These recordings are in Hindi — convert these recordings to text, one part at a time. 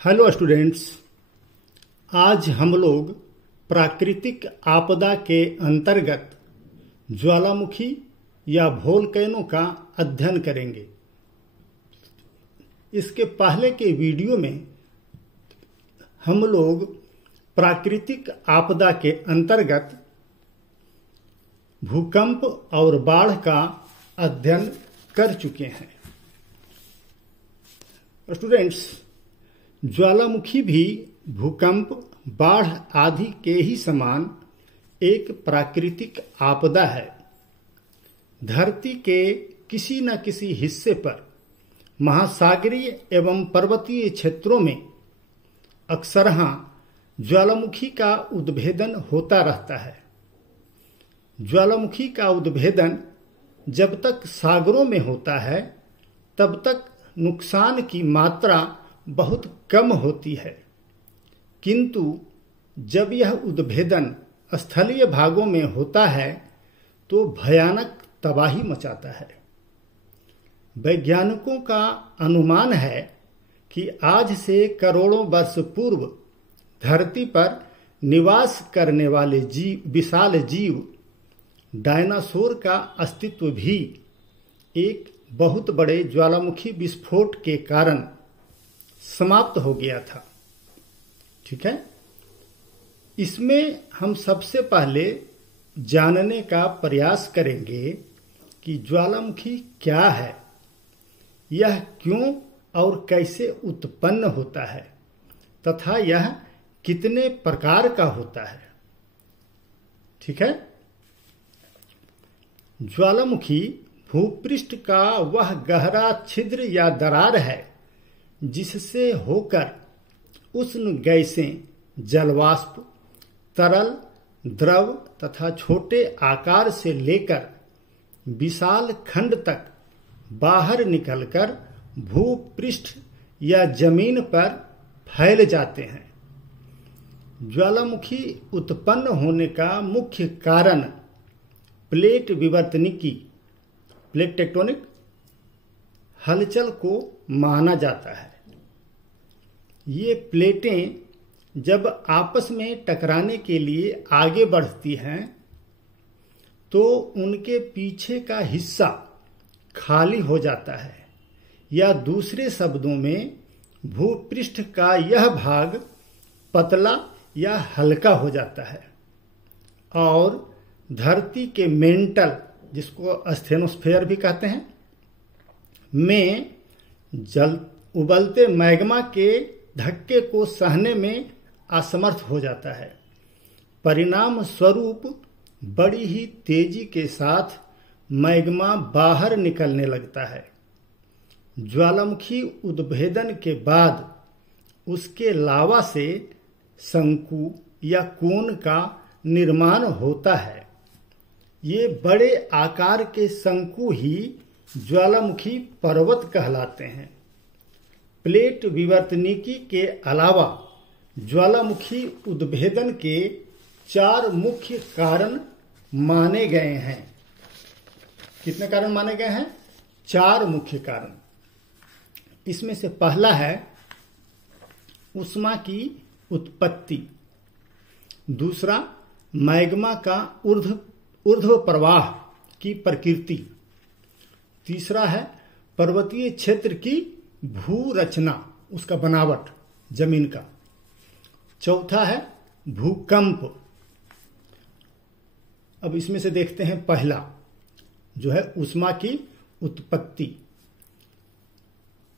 हेलो स्टूडेंट्स, आज हम लोग प्राकृतिक आपदा के अंतर्गत ज्वालामुखी या वोल्केनो का अध्ययन करेंगे। इसके पहले के वीडियो में हम लोग प्राकृतिक आपदा के अंतर्गत भूकंप और बाढ़ का अध्ययन कर चुके हैं। स्टूडेंट्स, ज्वालामुखी भी भूकंप, बाढ़ आदि के ही समान एक प्राकृतिक आपदा है। धरती के किसी न किसी हिस्से पर महासागरीय एवं पर्वतीय क्षेत्रों में अक्सरहां ज्वालामुखी का उद्भेदन होता रहता है। ज्वालामुखी का उद्भेदन जब तक सागरों में होता है तब तक नुकसान की मात्रा बहुत कम होती है, किंतु जब यह उद्भेदन स्थलीय भागों में होता है तो भयानक तबाही मचाता है। वैज्ञानिकों का अनुमान है कि आज से करोड़ों वर्ष पूर्व धरती पर निवास करने वाले विशाल जीव डायनासोर का अस्तित्व भी एक बहुत बड़े ज्वालामुखी विस्फोट के कारण समाप्त हो गया था। ठीक है, इसमें हम सबसे पहले जानने का प्रयास करेंगे कि ज्वालामुखी क्या है, यह क्यों और कैसे उत्पन्न होता है तथा यह कितने प्रकार का होता है। ठीक है, ज्वालामुखी भूपृष्ठ का वह गहरा छिद्र या दरार है जिससे होकर उष्ण गैसें, जलवाष्प, तरल, द्रव तथा छोटे आकार से लेकर विशाल खंड तक बाहर निकलकर भूपृष्ठ या जमीन पर फैल जाते हैं। ज्वालामुखी उत्पन्न होने का मुख्य कारण प्लेट विवर्तनिकी, प्लेट टेक्टोनिक हलचल को माना जाता है। ये प्लेटें जब आपस में टकराने के लिए आगे बढ़ती हैं तो उनके पीछे का हिस्सा खाली हो जाता है, या दूसरे शब्दों में भूपृष्ठ का यह भाग पतला या हल्का हो जाता है और धरती के मेंटल, जिसको स्टेनोस्फेयर भी कहते हैं, में उबलते मैग्मा के धक्के को सहने में असमर्थ हो जाता है। परिणाम स्वरूप बड़ी ही तेजी के साथ मैग्मा बाहर निकलने लगता है। ज्वालामुखी उद्भेदन के बाद उसके लावा से शंकु या कोन का निर्माण होता है। ये बड़े आकार के शंकु ही ज्वालामुखी पर्वत कहलाते हैं। प्लेट विवर्तनिकी के अलावा ज्वालामुखी उद्भेदन के 4 मुख्य कारण माने गए हैं। कितने कारण माने गए हैं? 4 मुख्य कारण। इसमें से पहला है उष्मा की उत्पत्ति, दूसरा मैग्मा का ऊर्ध्व प्रवाह की प्रकृति, तीसरा है पर्वतीय क्षेत्र की भू रचना, उसका बनावट जमीन का, चौथा है भूकंप। अब इसमें से देखते हैं पहला, जो है उष्मा की उत्पत्ति।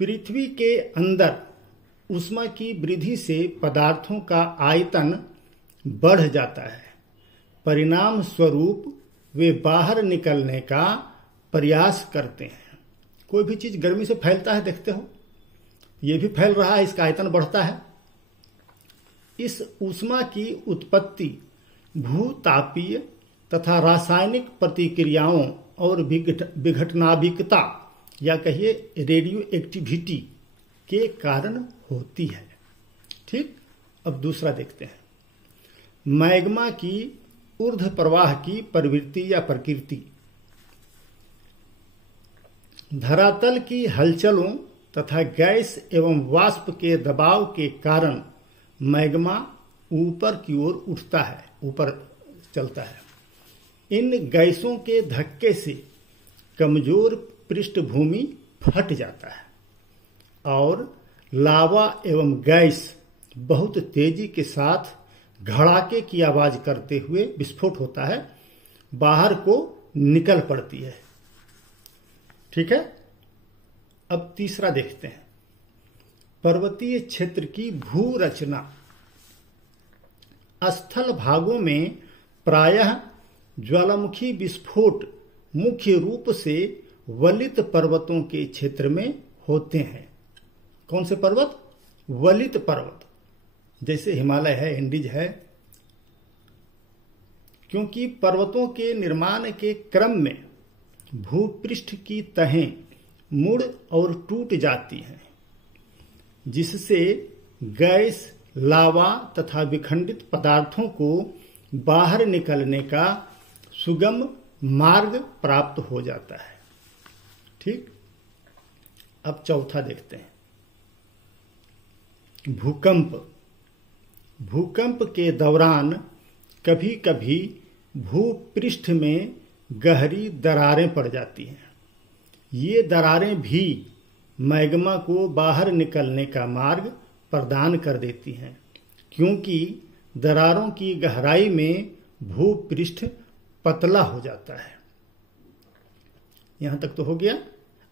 पृथ्वी के अंदर उष्मा की वृद्धि से पदार्थों का आयतन बढ़ जाता है। परिणाम स्वरूप वे बाहर निकलने का प्रयास करते हैं। कोई भी चीज गर्मी से फैलता है, देखते हो, ये भी फैल रहा है, इसका आयतन बढ़ता है। इस ऊष्मा की उत्पत्ति भूतापीय तथा रासायनिक प्रतिक्रियाओं और विघटनाभिकता या कहिए रेडियो एक्टिविटी के कारण होती है। ठीक, अब दूसरा देखते हैं, मैग्मा की ऊर्ध्व प्रवाह की प्रवृत्ति या प्रकृति। धरातल की हलचलों तथा गैस एवं वाष्प के दबाव के कारण मैग्मा ऊपर की ओर उठता है, ऊपर चलता है। इन गैसों के धक्के से कमजोर पृष्ठभूमि फट जाता है और लावा एवं गैस बहुत तेजी के साथ धड़ाके की आवाज करते हुए विस्फोट होता है, बाहर को निकल पड़ती है। ठीक है, अब तीसरा देखते हैं, पर्वतीय क्षेत्र की भू रचना। स्थल भागों में प्रायः ज्वालामुखी विस्फोट मुख्य रूप से वलित पर्वतों के क्षेत्र में होते हैं। कौन से पर्वत? वलित पर्वत, जैसे हिमालय है, एंडीज है। क्योंकि पर्वतों के निर्माण के क्रम में भूपृष्ठ की तहें मुड़ और टूट जाती हैं, जिससे गैस, लावा तथा विखंडित पदार्थों को बाहर निकलने का सुगम मार्ग प्राप्त हो जाता है। ठीक, अब चौथा देखते हैं, भूकंप। भूकंप के दौरान कभी कभी भूपृष्ठ में गहरी दरारें पड़ जाती हैं। ये दरारें भी मैग्मा को बाहर निकलने का मार्ग प्रदान कर देती हैं, क्योंकि दरारों की गहराई में भूपृष्ठ पतला हो जाता है। यहां तक तो हो गया।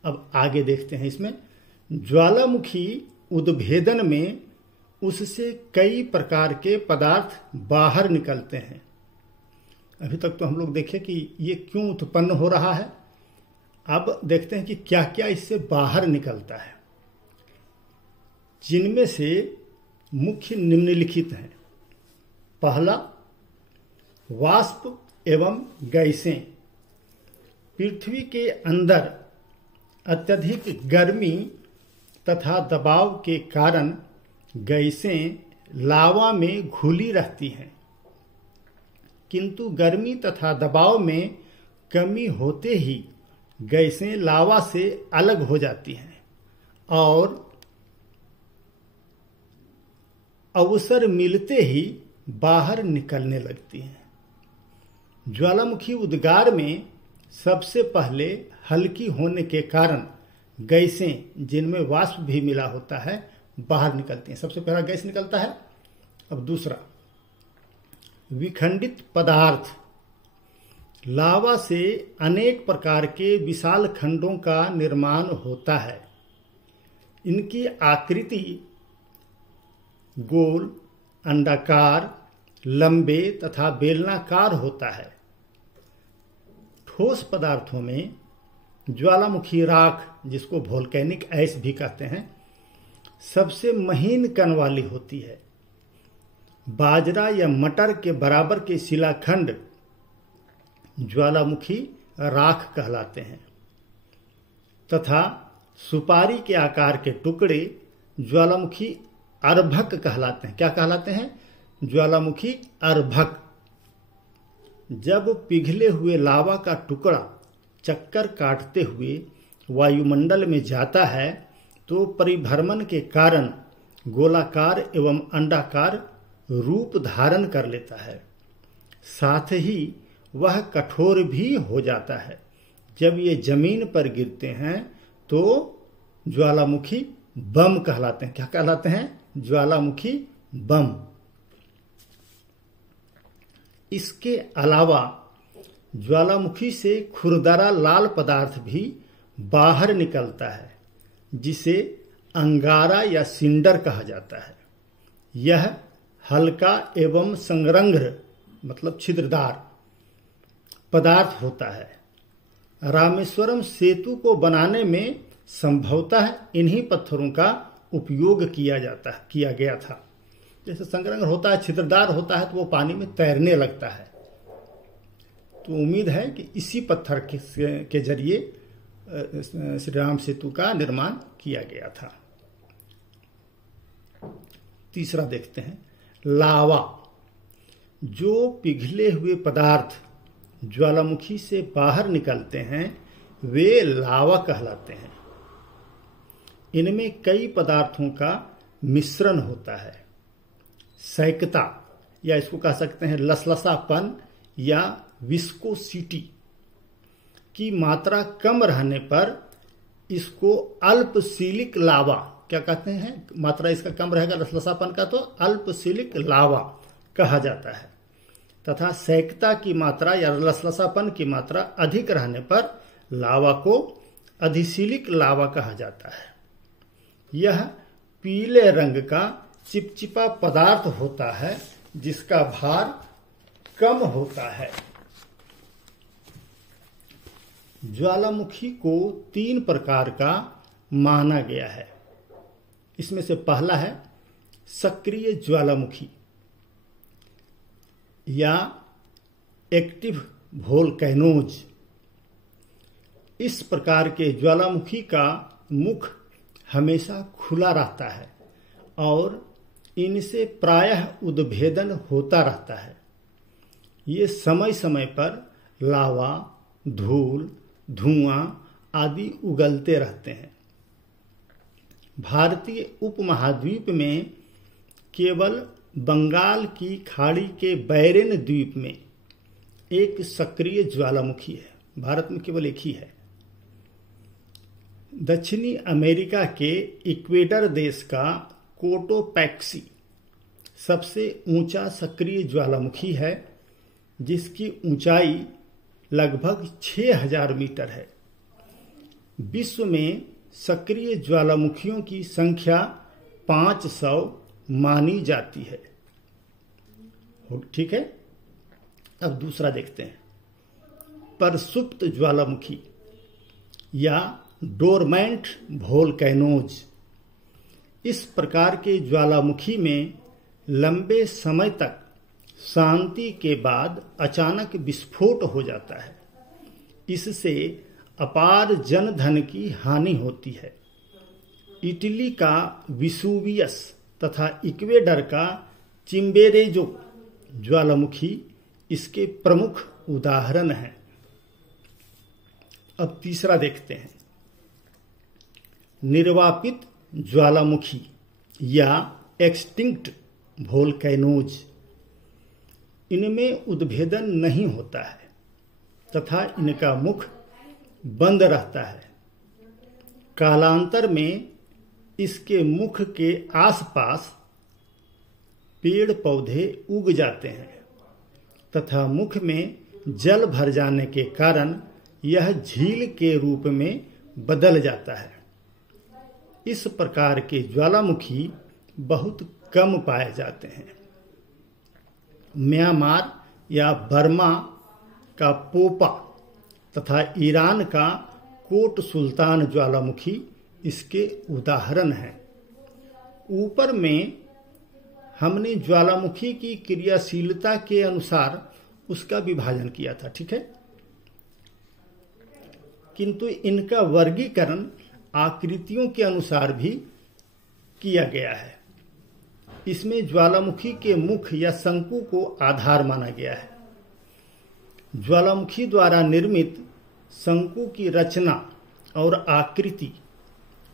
अब आगे देखते हैं, इसमें ज्वालामुखी उद्भेदन में उससे कई प्रकार के पदार्थ बाहर निकलते हैं। अभी तक तो हम लोग देखे कि ये क्यों उत्पन्न हो रहा है। अब देखते हैं कि क्या क्या इससे बाहर निकलता है, जिनमें से मुख्य निम्नलिखित हैं। पहला, वाष्प एवं गैसें। पृथ्वी के अंदर अत्यधिक गर्मी तथा दबाव के कारण गैसें लावा में घुली रहती हैं, किंतु गर्मी तथा दबाव में कमी होते ही गैसें लावा से अलग हो जाती हैं और अवसर मिलते ही बाहर निकलने लगती हैं। ज्वालामुखी उद्गार में सबसे पहले हल्की होने के कारण गैसें, जिनमें वाष्प भी मिला होता है, बाहर निकलती हैं। सबसे पहला गैस निकलता है। अब दूसरा, विखंडित पदार्थ। लावा से अनेक प्रकार के विशाल खंडों का निर्माण होता है। इनकी आकृति गोल, अंडाकार, लंबे तथा बेलनाकार होता है। ठोस पदार्थों में ज्वालामुखी राख, जिसको वोल्केनिक ऐश भी कहते हैं, सबसे महीन कण वाली होती है। बाजरा या मटर के बराबर के शिलाखंड ज्वालामुखी राख कहलाते हैं तथा सुपारी के आकार के टुकड़े ज्वालामुखी अर्भक कहलाते हैं। क्या कहलाते हैं? ज्वालामुखी अर्भक। जब पिघले हुए लावा का टुकड़ा चक्कर काटते हुए वायुमंडल में जाता है तो परिभ्रमण के कारण गोलाकार एवं अंडाकार रूप धारण कर लेता है। साथ ही वह कठोर भी हो जाता है। जब ये जमीन पर गिरते हैं तो ज्वालामुखी बम कहलाते हैं। क्या कहलाते हैं? ज्वालामुखी बम। इसके अलावा ज्वालामुखी से खुरदरा लाल पदार्थ भी बाहर निकलता है, जिसे अंगारा या सिंडर कहा जाता है। यह हल्का एवं संग्रंघ्र मतलब छिद्रदार पदार्थ होता है। रामेश्वरम सेतु को बनाने में संभवतः इन्हीं पत्थरों का उपयोग किया गया था। जैसे संग्रंघ्र होता है, छिद्रदार होता है, तो वो पानी में तैरने लगता है। तो उम्मीद है कि इसी पत्थर के जरिए श्री राम सेतु का निर्माण किया गया था। तीसरा देखते हैं, लावा। जो पिघले हुए पदार्थ ज्वालामुखी से बाहर निकलते हैं वे लावा कहलाते हैं। इनमें कई पदार्थों का मिश्रण होता है। सैकता या इसको कह सकते हैं लसलसापन या विस्कोसिटी की मात्रा कम रहने पर इसको अल्पसीलिक लावा, क्या कहते हैं, मात्रा इसका कम रहेगा लसलसापन का तो अल्पसीलिक लावा कहा जाता है। तथा सैकता की मात्रा या लसलसापन की मात्रा अधिक रहने पर लावा को अधिशीलिक लावा कहा जाता है। यह पीले रंग का चिपचिपा पदार्थ होता है जिसका भार कम होता है। ज्वालामुखी को 3 प्रकार का माना गया है। इसमें से पहला है सक्रिय ज्वालामुखी या एक्टिव वोल्केनोज। इस प्रकार के ज्वालामुखी का मुख हमेशा खुला रहता है और इनसे प्रायः उद्भेदन होता रहता है। ये समय समय पर लावा, धूल, धुआं आदि उगलते रहते हैं। भारतीय उपमहाद्वीप में केवल बंगाल की खाड़ी के बैरेन द्वीप में एक सक्रिय ज्वालामुखी है। भारत में केवल एक ही है। दक्षिणी अमेरिका के इक्वेडर देश का कोटोपैक्सी सबसे ऊंचा सक्रिय ज्वालामुखी है जिसकी ऊंचाई लगभग 6000 मीटर है। विश्व में सक्रिय ज्वालामुखियों की संख्या 500 मानी जाती है। ठीक है, अब दूसरा देखते हैं। परसुप्त ज्वालामुखी या डोरमेंट वोल्केनोज। इस प्रकार के ज्वालामुखी में लंबे समय तक शांति के बाद अचानक विस्फोट हो जाता है। इससे अपार जनधन की हानि होती है। इटली का विसुवियस तथा इक्वेडर का चिम्बेरेजो ज्वालामुखी इसके प्रमुख उदाहरण हैं। अब तीसरा देखते हैं। निर्वापित ज्वालामुखी या एक्सटिंक्ट वोल्केनोज। इनमें उद्भेदन नहीं होता है तथा इनका मुख बंद रहता है। कालांतर में इसके मुख के आसपास पेड़ पौधे उग जाते हैं तथा मुख में जल भर जाने के कारण यह झील के रूप में बदल जाता है। इस प्रकार के ज्वालामुखी बहुत कम पाए जाते हैं। म्यांमार या बर्मा का पोपा तथा ईरान का कोट सुल्तान ज्वालामुखी इसके उदाहरण हैं। ऊपर में हमने ज्वालामुखी की क्रियाशीलता के अनुसार उसका विभाजन किया था, ठीक है, किंतु इनका वर्गीकरण आकृतियों के अनुसार भी किया गया है। इसमें ज्वालामुखी के मुख या शंकु को आधार माना गया है। ज्वालामुखी द्वारा निर्मित शंकु की रचना और आकृति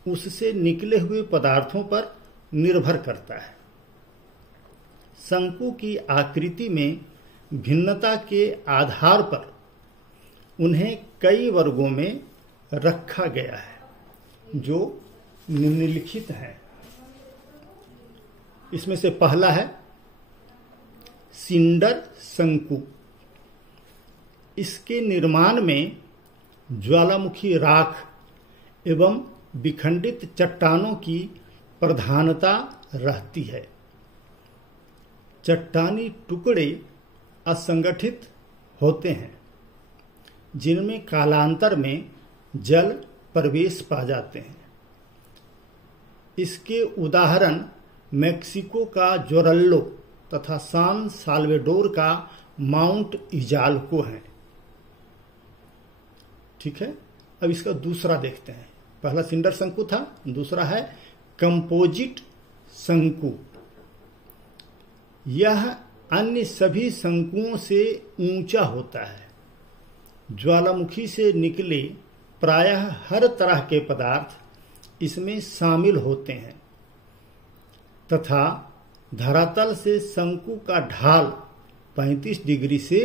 उससे निकले हुए पदार्थों पर निर्भर करता है। शंकु की आकृति में भिन्नता के आधार पर उन्हें कई वर्गों में रखा गया है जो निम्नलिखित हैं। इसमें से पहला है सिंडर शंकु। इसके निर्माण में ज्वालामुखी राख एवं विखंडित चट्टानों की प्रधानता रहती है। चट्टानी टुकड़े असंगठित होते हैं जिनमें कालांतर में जल प्रवेश पा जाते हैं। इसके उदाहरण मेक्सिको का जोरल्लो तथा सान साल्वेडोर का माउंट इजाल्को हैं। ठीक है, अब इसका दूसरा देखते हैं। पहला सिंडर शंकु था, दूसरा है कंपोजिट शंकु। यह अन्य सभी शंकुओं से ऊंचा होता है। ज्वालामुखी से निकले प्रायः हर तरह के पदार्थ इसमें शामिल होते हैं तथा धरातल से शंकु का ढाल 35 डिग्री से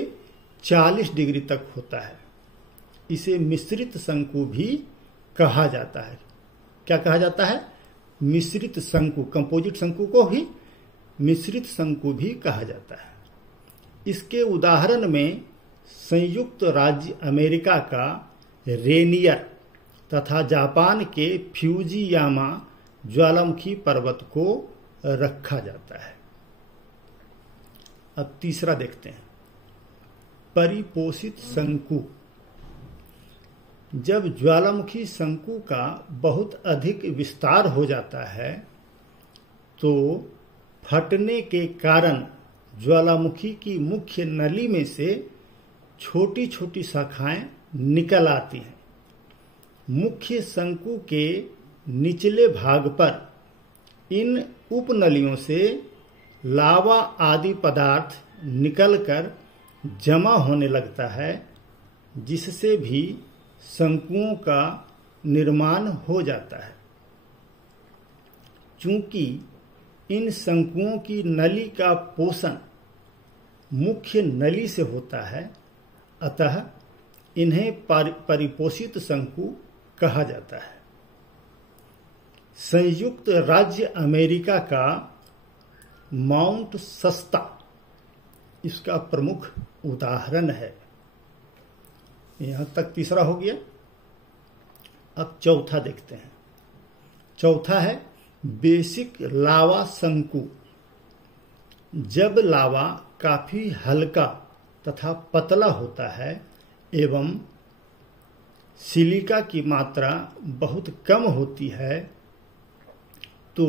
40 डिग्री तक होता है। इसे मिश्रित शंकु भी कहा जाता है। क्या कहा जाता है? मिश्रित शंकु। कंपोजिट शंकु को भी मिश्रित शंकु भी कहा जाता है। इसके उदाहरण में संयुक्त राज्य अमेरिका का रेनियर तथा जापान के फ्यूजियामा ज्वालामुखी पर्वत को रखा जाता है। अब तीसरा देखते हैं, परिपोषित शंकु। जब ज्वालामुखी शंकु का बहुत अधिक विस्तार हो जाता है तो फटने के कारण ज्वालामुखी की मुख्य नली में से छोटी छोटी शाखाएं निकल आती हैं। मुख्य शंकु के निचले भाग पर इन उपनलियों से लावा आदि पदार्थ निकलकर जमा होने लगता है, जिससे भी शंकुओं का निर्माण हो जाता है। चूंकि इन शंकुओं की नली का पोषण मुख्य नली से होता है, अतः इन्हें परिपोषित शंकु कहा जाता है। संयुक्त राज्य अमेरिका का माउंट सस्ता इसका प्रमुख उदाहरण है। यहां तक तीसरा हो गया। अब चौथा देखते हैं। चौथा है बेसिक लावा शंकु। जब लावा काफी हल्का तथा पतला होता है एवं सिलिका की मात्रा बहुत कम होती है तो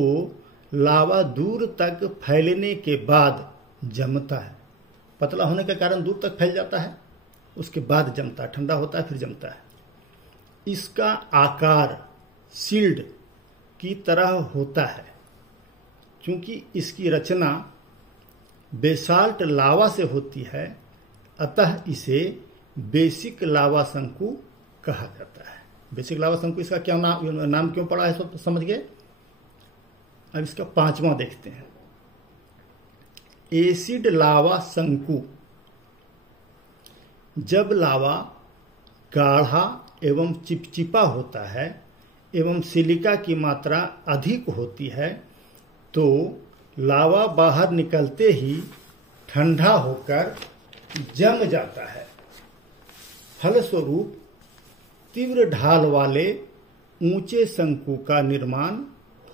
लावा दूर तक फैलने के बाद जमता है। पतला होने के कारण दूर तक फैल जाता है, उसके बाद जमता है। ठंडा होता है फिर जमता है। इसका आकार शील्ड की तरह होता है। क्योंकि इसकी रचना बेसाल्ट लावा से होती है, अतः इसे बेसिक लावा शंकु कहा जाता है। बेसिक लावा शंकु इसका क्या नाम क्यों पड़ा है, सब समझ गए। अब इसका पांचवा देखते हैं, एसिड लावा शंकु। जब लावा गाढ़ा एवं चिपचिपा होता है एवं सिलिका की मात्रा अधिक होती है तो लावा बाहर निकलते ही ठंडा होकर जम जाता है। फलस्वरूप तीव्र ढाल वाले ऊंचे शंकु का निर्माण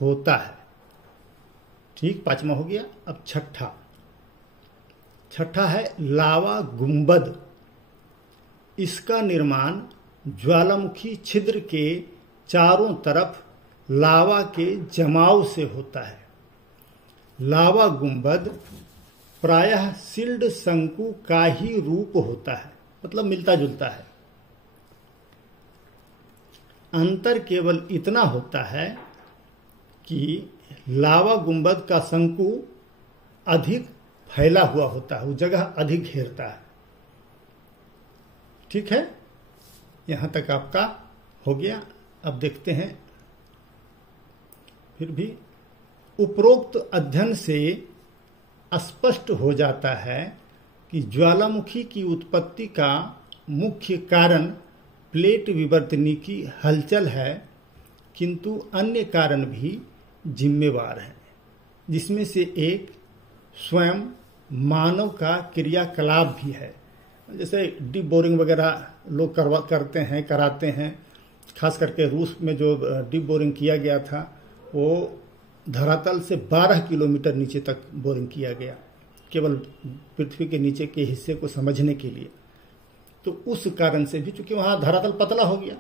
होता है। ठीक, पांचवा हो गया। अब छठा है लावा गुंबद। इसका निर्माण ज्वालामुखी छिद्र के चारों तरफ लावा के जमाव से होता है। लावा गुंबद प्रायः शील्ड शंकु का ही रूप होता है, मतलब मिलता जुलता है। अंतर केवल इतना होता है कि लावा गुंबद का शंकु अधिक फैला हुआ होता है, वो जगह अधिक घेरता है। ठीक है, यहां तक आपका हो गया। अब देखते हैं, फिर भी उपरोक्त अध्ययन से स्पष्ट हो जाता है कि ज्वालामुखी की उत्पत्ति का मुख्य कारण प्लेट विवर्तनी की हलचल है, किंतु अन्य कारण भी जिम्मेवार हैं, जिसमें से एक स्वयं मानव का क्रियाकलाप भी है। जैसे डीप बोरिंग वगैरह लोग कराते हैं। खास करके रूस में जो डीप बोरिंग किया गया था वो धरातल से 12 किलोमीटर नीचे तक बोरिंग किया गया, केवल पृथ्वी के नीचे के हिस्से को समझने के लिए। तो उस कारण से भी, चूंकि वहां धरातल पतला हो गया,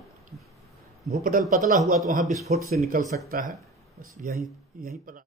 भूपटल पतला हुआ, तो वहां विस्फोट से निकल सकता है। बस यहीं पर